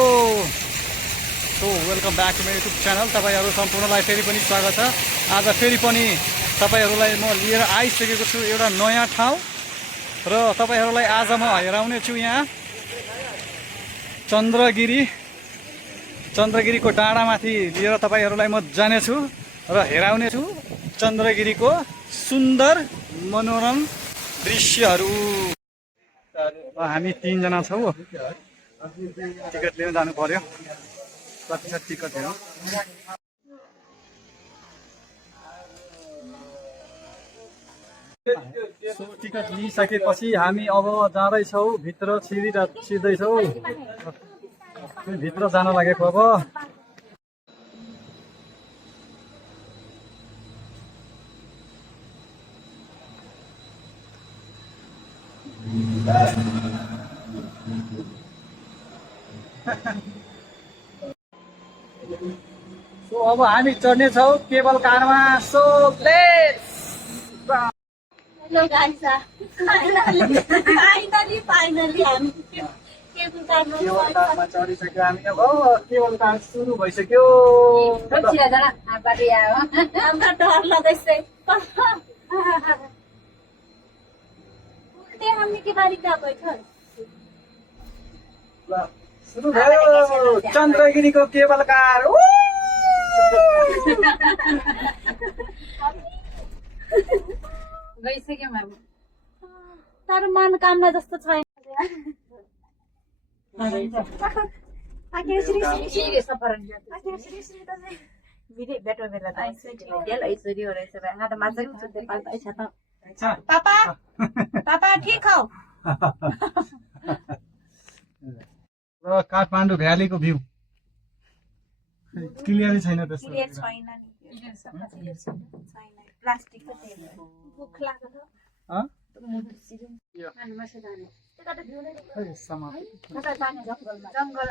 So welcome back to मेरो YouTube channel. तपाईँहरू सम्पूर्णलाई फेरि पनि स्वागत छ। आज फेरि पनि तपाईँहरूलाई म लिएर आइसकेको छु एउटा नयाँ ठाउँ र तपाईँहरूलाई आज म हेराउने छु यहाँ चन्द्रगिरीको डाँडामाथि लिएर तपाईँहरूलाई म जानेछु र हेराउने छु चन्द्रगिरीको सुन्दर मनोरम दृश्यहरू। हामी 3 जना छौँ, टिकट लिन जानु पर्यो। कति छ टिकटहरू? टिकट लिइसकेपछि हामी अब जाँदैछौँ भित्र, छिर्दैछौँ भित्र जान लागेको। अब अब हामी चढ्नेछौँ केबल कारमा। So let's Hello guys, finally हामी केबल कारमा चढिसक्यो। हामी अब केबल कार सुरु भइसक्यो। हाम्रो डर लाग्दैछ। हामी के बारी का बैठल सुरु भयो चन्द्रगिरीको केबल कार। गइसक्यो हामी। तर मनोकामना जस्तो छैन। पापा ठीक हौ? र काठमाडौँ भ्यालीको भ्यू क्लियरै छैन त्यस्तो। प्लास्टिकको भुख लाग्यो। जङ्गल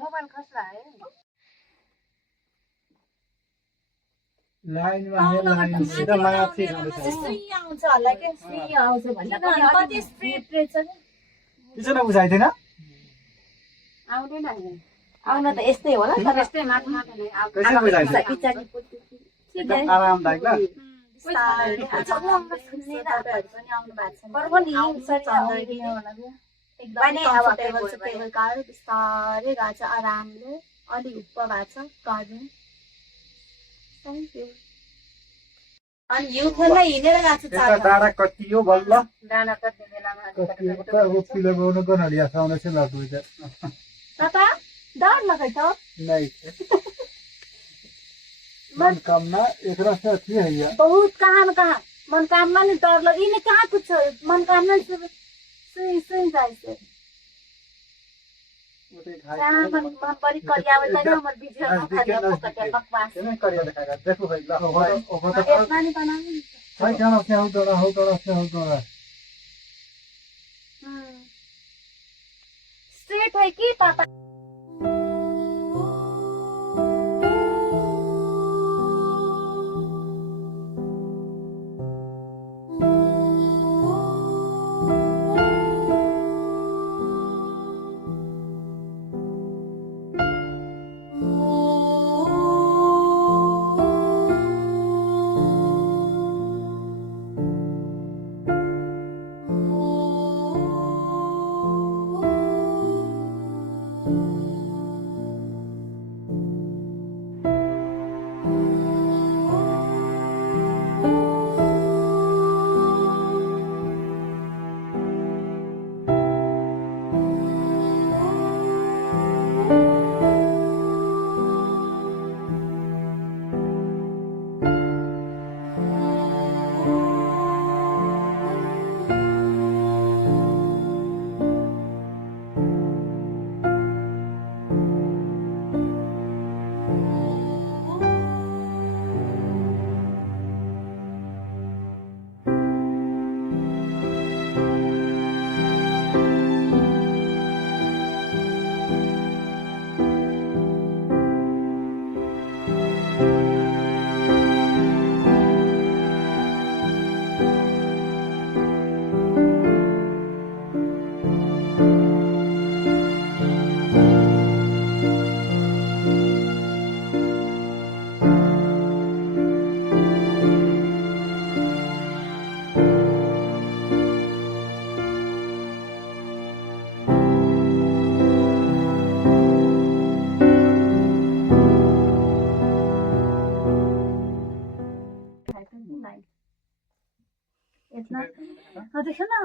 मोबाइल खस्ला है। लाइनमा सिधा माथि आउँछ होला के आउँछ भन्ने कति स्ट्रिट रहेछ नि। किन बुझाइदिएन? आउँदैन आउन त यस्तै होला तर यस्तै माथि माथि नै आरामदायक ल। केबल कार बिस्तारै गएको छ आरामले, अलि उप भएको छ गाडी। Thank you. अनि यो खेल्न हिँडेर गएको छ। डाँडा कति हो बल्ल? डाँडा कति बेलामा पापा डर लगे तो नहीं मनोकामना एक रास्ता थी है यार। बहुत कहाँ मनोकामना नहीं डर लगे। इन्हें कहाँ कुछ मनोकामना सुई जाए से मन बड़ी करियावे त हमर वीडियो में खाली पकटे बकवास नहीं करिया दिखाएगा। देखो भाई ला हो तो पानी बनावे भाई जाना से हो तो स्ट्रेट है कि पापा? देखो ना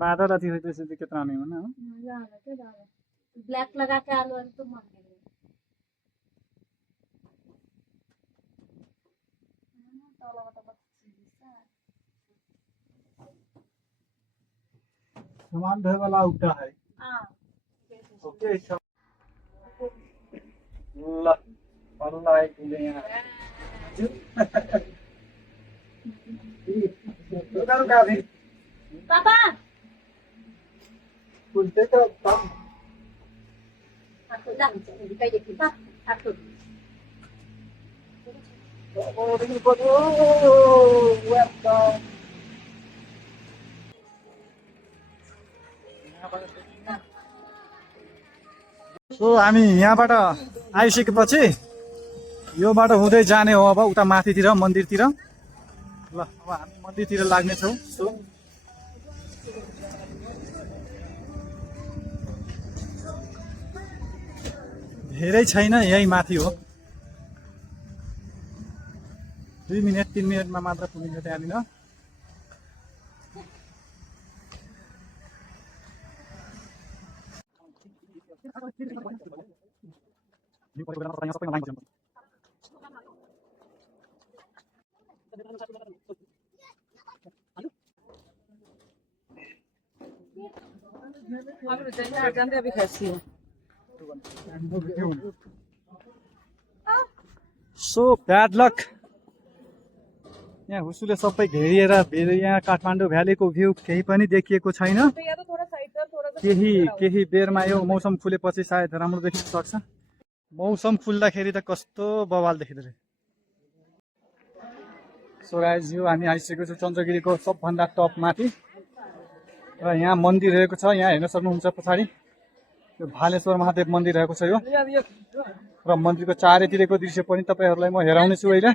बादल अति त्यसै कितना आने हो ना मजा आ रहा है दादा ब्लैक लगा के आलू वाली तो मन गई सामान ढोए वाला उठा है हाँ ओके ल पल्ला आइपुगे यहाँ दोकान कहाँ थियो पापा कुन चाहिँ त कम aku dah kayak kita aku so हामी यहाँबाट आइसकेपछि यो बाटो हुँदै जाने हो अब उता माथितिर मन्दिरतिर ल अब हामी मन्दिरतिर लाग्नेछौँ सो धेरै छैन यही माथि हो 2 मिनेट 3 मिनेटमा मात्र पुगिन्छ त्यहाँनिर सो ब्याड लक यहाँ हुसुले सबै घेरिएर यहाँ काठमाडौँ भ्यालीको भ्यू केही पनि देखिएको छैन केही बेरमा यो मौसम खुलेपछि सायद राम्रो देखिन सक्छ मौसम खुल्दाखेरि त कस्तो बवाल देखिँदो रहेछ सो गाइज यो हामी आइसकेको छौँ चन्द्रगिरीको सबभन्दा टप माथि र यहाँ मन्दिर रहेको छ यहाँ हेर्न सक्नुहुन्छ पछाडि यो भालेश्वर महादेव मन्दिर रहेको छ यो र मन्दिरको चारैतिरको दृश्य पनि तपाईँहरूलाई म हेराउने छु अहिले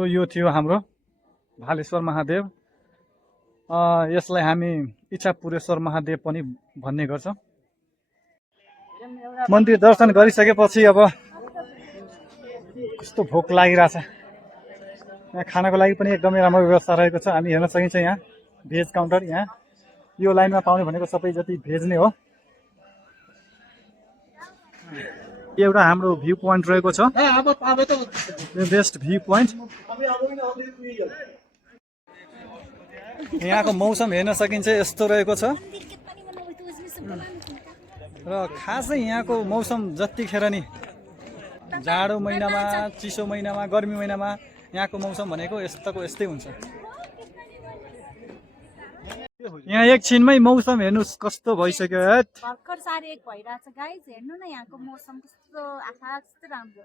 सो यो थियो हाम्रो भालेश्वर महादेव यसलाई हामी इच्छापुरेश्वर महादेव पनि भन्ने गर्छौँ मन्दिर दर्शन गरिसकेपछि अब कस्तो भोक लागिरहेछ यहाँ खानको लागि पनि एकदमै राम्रो व्यवस्था रहेको छ हामी हेर्न सकिन्छ यहाँ भेज काउन्टर यहाँ यो लाइनमा पाउने भनेको सबै जति भेज नै हो एउटा हाम्रो भ्यू पोइन्ट रहेको छ बेस्ट भ्यू पोइन्ट यहाँको मौसम हेर्न सकिन्छ यस्तो रहेको छ र खासै यहाँको मौसम जतिखेर नि जाडो महिनामा चिसो महिनामा गर्मी महिनामा यहाँको मौसम भनेको यस्तोको यस्तै हुन्छ यहाँ एकछिनमै मौसम हेर्नुस् कस्तो भइसक्यो भर्खर 1:30 भइरहेछ गाइस हेर्नु न यहाँको मौसम कस्तो आकाश कस्तो राम्रो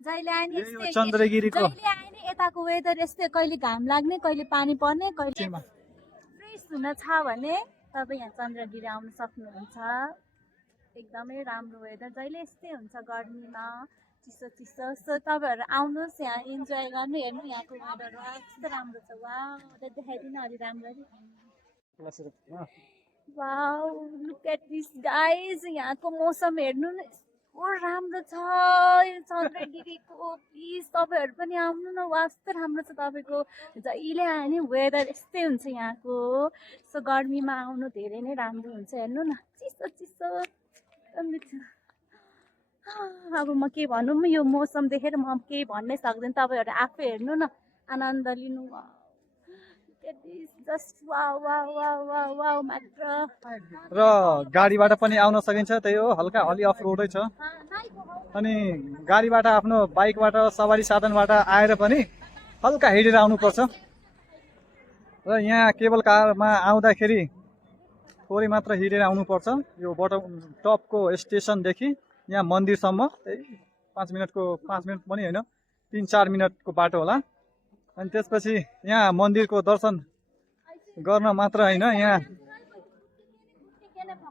जहिले आए नि यस्तै चन्द्रगिरीको जहिले आए नि यताको वेदर यस्तै कहिले घाम लाग्ने कहिले पानी पर्ने कहिले फ्रेस हुन छ भने तपाईँ यहाँ चन्द्रगिरी आउन सक्नुहुन्छ एकदमै राम्रो वेदर जहिले यस्तै हुन्छ गर्मीमा चिसो चिसो सो तपाईँहरू आउनुहोस् यहाँ इन्जोय गर्नु हेर्नु यहाँको वेदर कस्तो राम्रो छ वाउ देखाइदिनु अलि राम्ररी wow look at this guys यहाँको मौसम हेर्नु न यस्तो राम्रो छ यो चन्द्रगिरीको प्लिज तपाईँहरू पनि आउनु न वास्तै राम्रो छ तपाईँको जहिले आयो नि वेदर यस्तै हुन्छ यहाँको सो गर्मीमा आउनु धेरै नै राम्रो हुन्छ हेर्नु न चिसो चिसो एकदम मिठो। अब म के भनौँ यो मौसम देखेर म केही भन्नै सक्दैन तपाईँहरू आफै हेर्नु न आनन्द लिनु just wow wow wow wow wow मात्र। र गाडीबाट पनि आउन सकिन्छ, त्यही हो हल्का अलि अफ रोडै छ। अनि गाडीबाट आफ्नो बाइकबाट सवारी साधनबाट आएर पनि हल्का हिँडेर आउनुपर्छ। र यहाँ केबल कारमा आउँदाखेरि थोरै मात्र हिँडेर आउनुपर्छ। यो बटम टपको स्टेसनदेखि यहाँ मन्दिरसम्म त्यही 5 मिनट पनि होइन 3-4 मिनटको बाटो होला। अनि त्यसपछि यहाँ मन्दिरको दर्शन गर्न मात्र होइन, यहाँ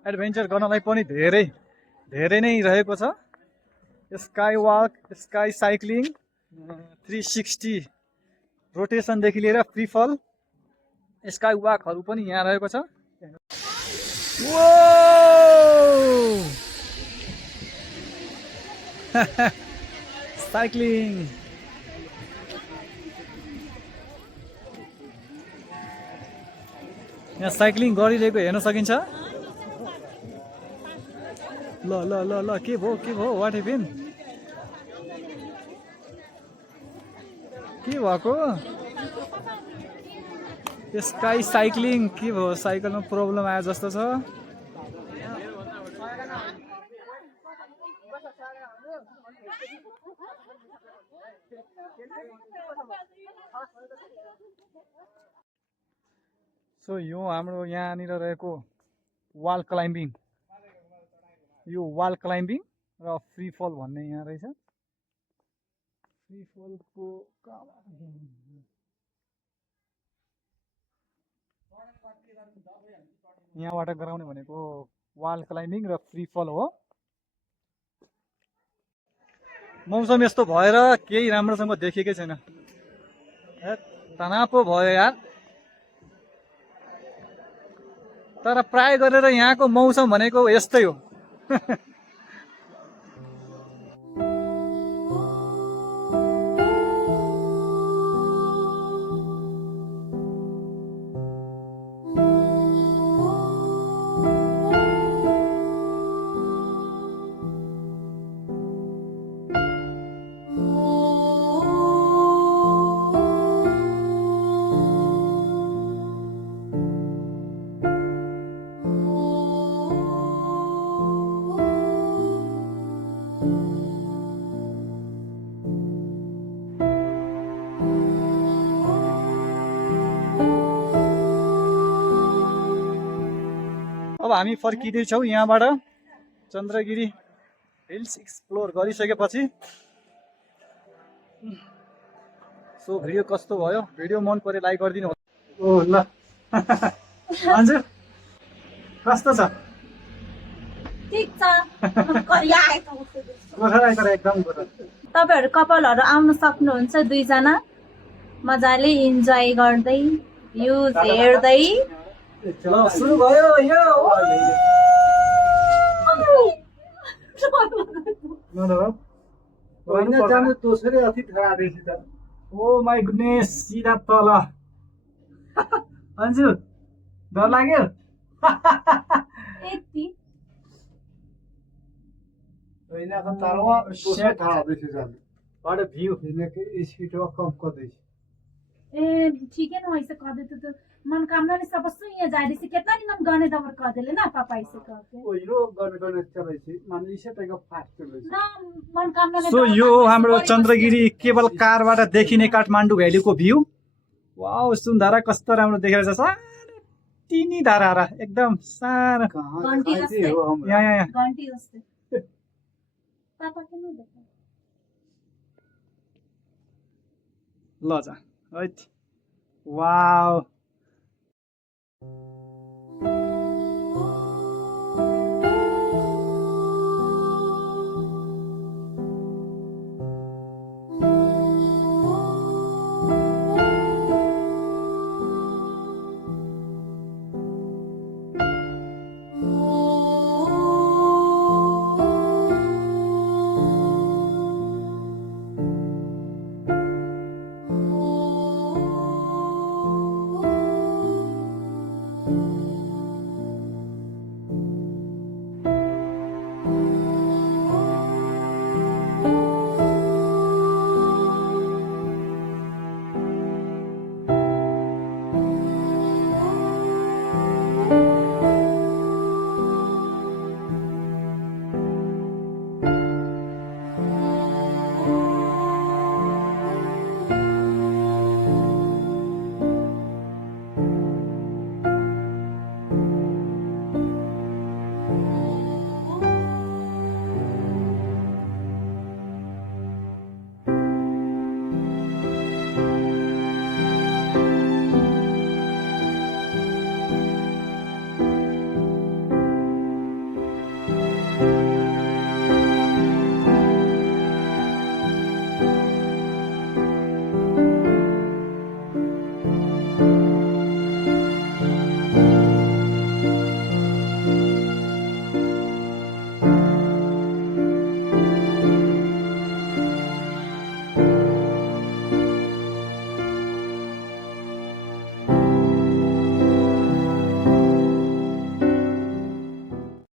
एडभेन्चर गर्नलाई पनि धेरै नै रहेको छ। स्काई वाक, स्काई साइक्लिङ, 360 रोटेसनदेखि लिएर फ्री फल स्काई वाकहरू पनि यहाँ रहेको छ। साइक्लिङ यहाँ साइक्लिङ गरिरहेको हेर्न सकिन्छ। ल ल ल ल के भयो वाट हेपेन के भएको स्काई साइक्लिङ के भयो साइकलमा प्रब्लम आयो जस्तो छ। सो यो हाम्रो यहाँनिर रहेको वाल क्लाइम्बिङ, यो वाल क्लाइम्बिङ र फ्री फल भन्ने यहाँ रहेछ। फ्री फलको यहाँबाट गराउने भनेको वाल क्लाइम्बिङ र फ्री फल हो। मौसम यस्तो भएर केही राम्रोसँग देखेकै छैन, तनाव पो भयो यार। तर प्राय गरेर यहाँको मौसम भनेको यस्तै हो। अब हामी फर्किँदैछौँ यहाँबाट चन्द्रगिरी हिल्स एक्सप्लोर गरिसकेपछि। सो भिडियो कस्तो भयो, भिडियो मन पऱ्यो लाइक गरिदिनु होला। ओ ल हजुर कस्तो छ? ठिक छ एकदम तपाईँहरू कपालहरू आउन सक्नुहुन्छ दुईजना मजाले इन्जोय गर्दै भ्युज हेर्दै। सुरु भयो यो ओ माई गुडनेस सिधा तल। अन्जु डर लाग्यो? ए ठीक है ना ऐसे कह देते तो मनोकामना ने सब सुन ये जारी से कितना नि मन गाने दवर कह देले ना पापा ऐसे कह के ओ हिरो गर्ने चलै छ मानिस चाहिँ फास्ट चलै छ ना मनोकामना ने। सो यो हाम्रो चन्द्रगिरी केबल कारबाट देखिने काठमाडौँ भ्यालीको भ्यू। वाउ सुनधारा कस्तो राम्रो देखिरहेछ, सानो टिनी धारा एकदम सानो घन्टी जस्तै हो हाम्रो यहाँ घन्टी जस्तै पापा के न देखा ल जा है। वाउ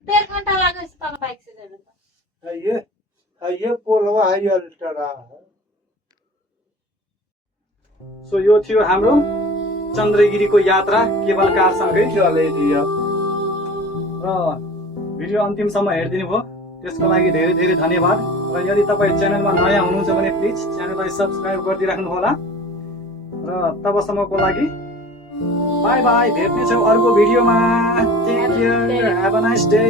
1.5 घन्टा लाग्यो तल बाइक चढेर त ये पोलवा हाई अल्ट्रा सो यो थियो हाम्रो चन्द्रगिरीको यात्रा केबल कारसँगै चलेदियो र भिडियो अन्तिमसम्म हेरिदिनु भयो त्यसको लागि धेरै धेरै धन्यवाद र यदि तपाईँ च्यानलमा नयाँ हुनुहुन्छ भने प्लिज च्यानललाई सब्सक्राइब गरिदिइराख्नु होला र तबसम्मको लागि बाई बाई भेट्नेछौँ अर्को भिडियोमा take care have a nice day